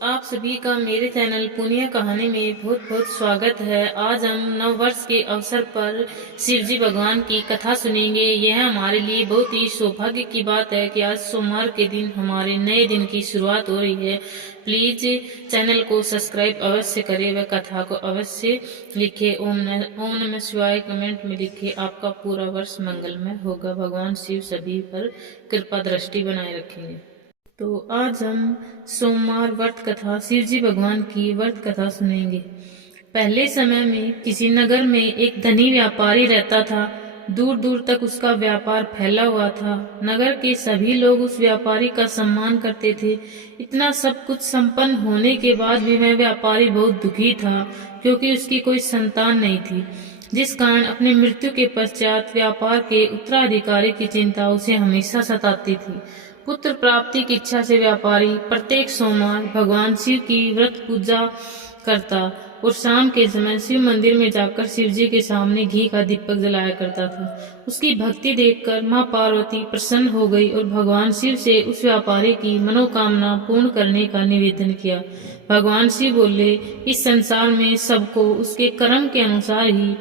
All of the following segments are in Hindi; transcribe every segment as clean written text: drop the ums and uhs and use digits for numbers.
आप सभी का मेरे चैनल पुनिया कहानी में बहुत बहुत स्वागत है। आज हम नव वर्ष के अवसर पर शिव जी भगवान की कथा सुनेंगे। यह हमारे लिए बहुत ही सौभाग्य की बात है कि आज सोमवार के दिन हमारे नए दिन की शुरुआत हो रही है। प्लीज चैनल को सब्सक्राइब अवश्य करें व कथा को अवश्य लिखे। ओम नमः शिवाय कमेंट में लिखे। आपका पूरा वर्ष मंगलमय होगा। भगवान शिव सभी पर कृपा दृष्टि बनाए रखेंगे। तो आज हम सोमवार व्रत कथा शिव जी भगवान की व्रत कथा सुनेंगे। पहले समय में किसी नगर में एक धनी व्यापारी रहता था। दूर दूर तक उसका व्यापार फैला हुआ था। नगर के सभी लोग उस व्यापारी का सम्मान करते थे। इतना सब कुछ संपन्न होने के बाद भी वह व्यापारी बहुत दुखी था, क्योंकि उसकी कोई संतान नहीं थी, जिस कारण अपनी मृत्यु के पश्चात व्यापार के उत्तराधिकारी की चिंता उसे हमेशा सताती थी। पुत्र प्राप्ति की इच्छा से व्यापारी प्रत्येक सोमवार भगवान शिव की व्रत पूजा करता और शाम के समय शिव मंदिर में जाकर शिव जी के सामने घी का दीपक जलाया करता था। उसकी भक्ति देखकर मां पार्वती प्रसन्न हो गई और भगवान शिव से उस व्यापारी की मनोकामना पूर्ण करने का निवेदन किया। भगवान शिव बोले, इस संसार में सबको उसके कर्म के अनुसार ही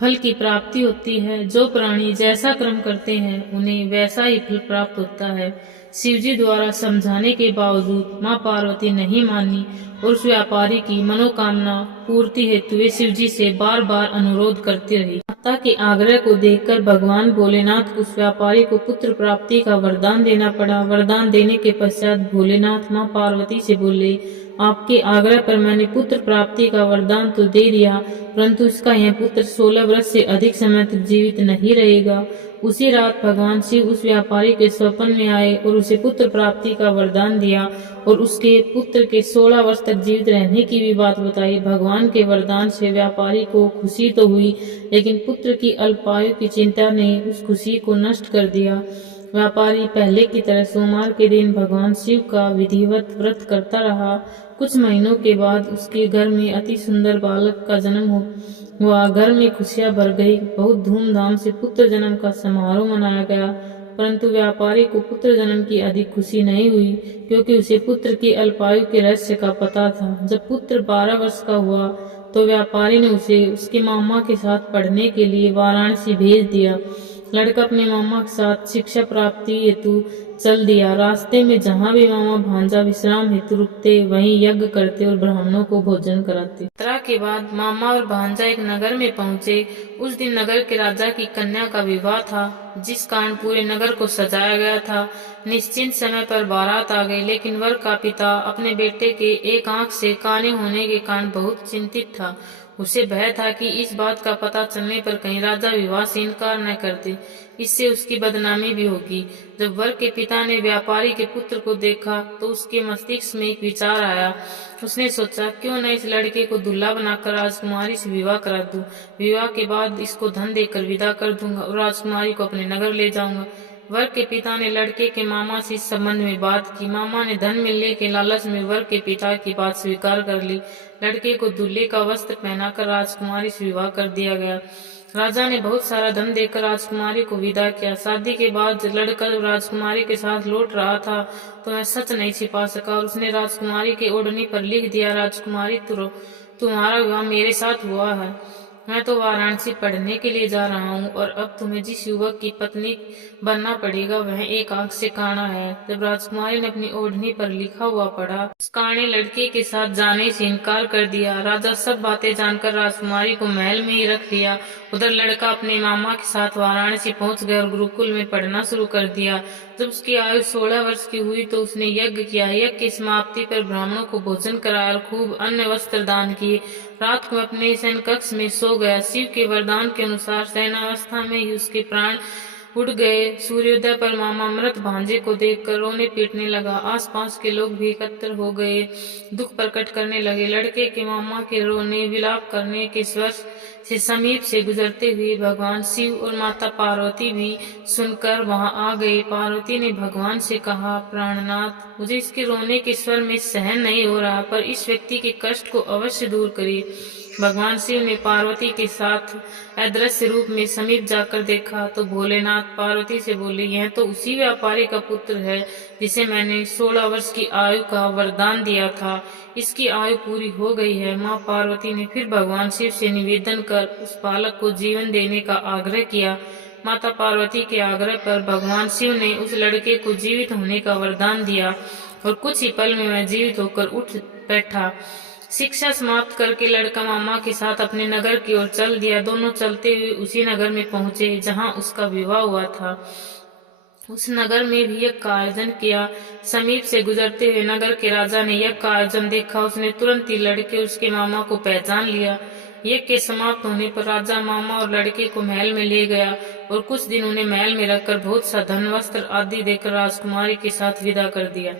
फल की प्राप्ति होती है। जो प्राणी जैसा कर्म करते हैं उन्हें वैसा ही फल प्राप्त होता है। शिवजी द्वारा समझाने के बावजूद मां पार्वती नहीं मानी और उस व्यापारी की मनोकामना पूर्ति हेतु वे शिवजी से बार बार अनुरोध करती रही। माता के आग्रह को देखकर भगवान भोलेनाथ को उस व्यापारी को पुत्र प्राप्ति का वरदान देना पड़ा। वरदान देने के पश्चात भोलेनाथ मां पार्वती से बोले, आपके आग्रह पर मैंने पुत्र प्राप्ति का वरदान तो दे दिया, परंतु इसका यह पुत्र 16 वर्ष से अधिक समय तक जीवित नहीं रहेगा। उसी रात भगवान शिव उस व्यापारी के स्वप्न में आए और उसे पुत्र प्राप्ति का वरदान दिया और उसके पुत्र के 16 वर्ष तक जीवित रहने की भी बात बताई। भगवान के वरदान से व्यापारी को खुशी तो हुई, लेकिन पुत्र की अल्पायु की चिंता ने उस खुशी को नष्ट कर दिया। व्यापारी पहले की तरह सोमवार के दिन भगवान शिव का विधिवत व्रत करता रहा। कुछ महीनों के बाद उसके घर में अति सुंदर बालक का जन्म हुआ। घर में खुशियां भर गई। बहुत धूमधाम से पुत्र जन्म का समारोह मनाया गया, परंतु व्यापारी को पुत्र जन्म की अधिक खुशी नहीं हुई, क्योंकि उसे पुत्र की अल्पायु के रहस्य का पता था। जब पुत्र 12 वर्ष का हुआ तो व्यापारी ने उसे उसके मामा के साथ पढ़ने के लिए वाराणसी भेज दिया। लड़का अपने मामा के साथ शिक्षा प्राप्ति हेतु चल दिया। रास्ते में जहाँ भी मामा भांजा विश्राम हेतु रुकते, वहीं यज्ञ करते और ब्राह्मणों को भोजन कराते। यात्रा के बाद मामा और भांजा एक नगर में पहुँचे। उस दिन नगर के राजा की कन्या का विवाह था, जिस कारण पूरे नगर को सजाया गया था। निश्चित समय पर बारात आ गई, लेकिन वर का पिता अपने बेटे के एक आंख से काने होने के कारण बहुत चिंतित था। उसे भय था कि इस बात का पता चलने पर कहीं राजा विवाह से इनकार न कर दे, इससे उसकी बदनामी भी होगी। जब वर के पिता ने व्यापारी के पुत्र को देखा तो उसके मस्तिष्क में एक विचार आया। उसने सोचा, क्यों न इस लड़के को दूल्हा बनाकर राजकुमारी से विवाह करा दूं। विवाह के बाद इसको धन देकर विदा कर दूंगा और राजकुमारी को अपने नगर ले जाऊंगा। वर के पिता ने लड़के के मामा से इस संबंध में बात की। मामा ने धन मिलने के लालच में वर के पिता की बात स्वीकार कर ली। लड़के को दूल्हे का वस्त्र पहनाकर राजकुमारी से विवाह कर दिया गया। राजा ने बहुत सारा धन देकर राजकुमारी को विदा किया। शादी के बाद लड़का राजकुमारी के साथ लौट रहा था तो वह सच नहीं छिपा सका और उसने राजकुमारी के ओढ़नी पर लिख दिया, राजकुमारी तुम्हारा विवाह मेरे साथ हुआ है। मैं तो वाराणसी पढ़ने के लिए जा रहा हूँ और अब तुम्हें जिस युवक की पत्नी बनना पड़ेगा वह एक आंख से काना है। जब राजकुमारी ने अपनी ओढ़नी पर लिखा हुआ पढ़ा, उस काने लड़के के साथ जाने से इनकार कर दिया। राजा सब बातें जानकर राजकुमारी को महल में ही रख लिया। उधर लड़का अपने मामा के साथ वाराणसी पहुंच गया और गुरुकुल में पढ़ना शुरू कर दिया। जब उसकी आयु 16 वर्ष की हुई तो उसने यज्ञ किया। यज्ञ की समाप्ति पर ब्राह्मणों को भोजन कराया और खूब अन्न वस्त्र दान किए। रात को अपने शयन कक्ष में सो गया। शिव के वरदान के अनुसार शयनावस्था में ही उसके प्राण उड़ गए। सूर्योदय पर मामा मृत भांजे को देखकर रोने पीटने लगा। आसपास के लोग भी एकत्र हो गए, दुख प्रकट करने लगे। लड़के के मामा के रोने विलाप करने के स्वर से समीप से गुजरते हुए भगवान शिव और माता पार्वती भी सुनकर वहां आ गए। पार्वती ने भगवान से कहा, प्राणनाथ, मुझे इसके रोने के स्वर में सहन नहीं हो रहा, पर इस व्यक्ति के कष्ट को अवश्य दूर करिए। भगवान शिव ने पार्वती के साथ अदृश्य रूप में समीप जाकर देखा तो भोलेनाथ पार्वती से बोले, यह तो उसी व्यापारी का पुत्र है जिसे मैंने 16 वर्ष की आयु का वरदान दिया था। इसकी आयु पूरी हो गई है। माँ पार्वती ने फिर भगवान शिव से निवेदन कर उस बालक को जीवन देने का आग्रह किया। माता पार्वती के आग्रह पर भगवान शिव ने उस लड़के को जीवित होने का वरदान दिया और कुछ ही पल में वह जीवित होकर उठ बैठा। शिक्षा समाप्त करके लड़का मामा के साथ अपने नगर की ओर चल दिया। दोनों चलते हुए उसी नगर में पहुंचे जहां उसका विवाह हुआ था। उस नगर में भी यज्ञ का आयोजन किया। समीप से गुजरते हुए नगर के राजा ने यज्ञ का आयोजन देखा। उसने तुरंत ही लड़के उसके मामा को पहचान लिया। यज्ञ के समाप्त होने पर राजा मामा और लड़के को महल में ले गया और कुछ दिन उन्हें महल में रखकर बहुत सा धन वस्त्र आदि देकर राजकुमारी के साथ विदा कर दिया।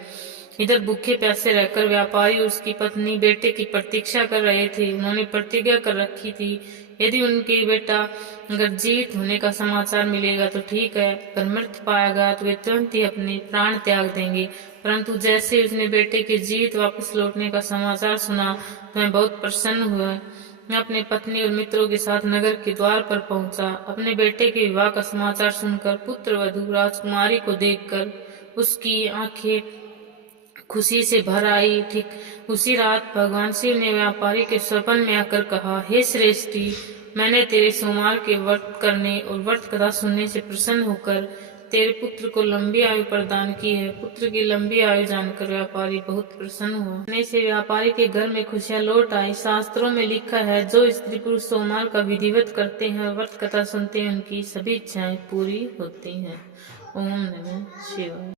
इधर भूखे प्यासे रहकर व्यापारी और उसकी पत्नी बेटे की प्रतीक्षा कर रहे थे। उन्होंने प्रतिज्ञा कर रखी थी, यदि उनके बेटा अगर जीवित होने का समाचार मिलेगा तो ठीक है, अगर मृत पाया गया तो वे तुरंत ही अपने प्राण त्याग देंगे। परंतु जैसे उसने बेटे के जीवित वापस लौटने का समाचार सुना तो मैं बहुत प्रसन्न हुआ। मैं अपने पत्नी और मित्रों के साथ नगर के द्वार पर पहुंचा। अपने बेटे के विवाह का समाचार सुनकर पुत्र वधू राजकुमारी को देखकर उसकी आंखें खुशी से भर आई। ठीक उसी रात भगवान शिव ने व्यापारी के स्वप्न में आकर कहा, हे श्रेष्ठी, मैंने तेरे सोमवार के व्रत करने और व्रत कथा सुनने से प्रसन्न होकर तेरे पुत्र को लंबी आयु प्रदान की है। पुत्र की लंबी आयु जानकर व्यापारी बहुत प्रसन्न हुआ। अपने से व्यापारी के घर में खुशियां लौट आई। शास्त्रों में लिखा है, जो स्त्री पुरुष सोमवार का विधिवत करते हैं और व्रत कथा सुनते हैं उनकी सभी इच्छाएं पूरी होती हैं। ओम नमः शिवाय।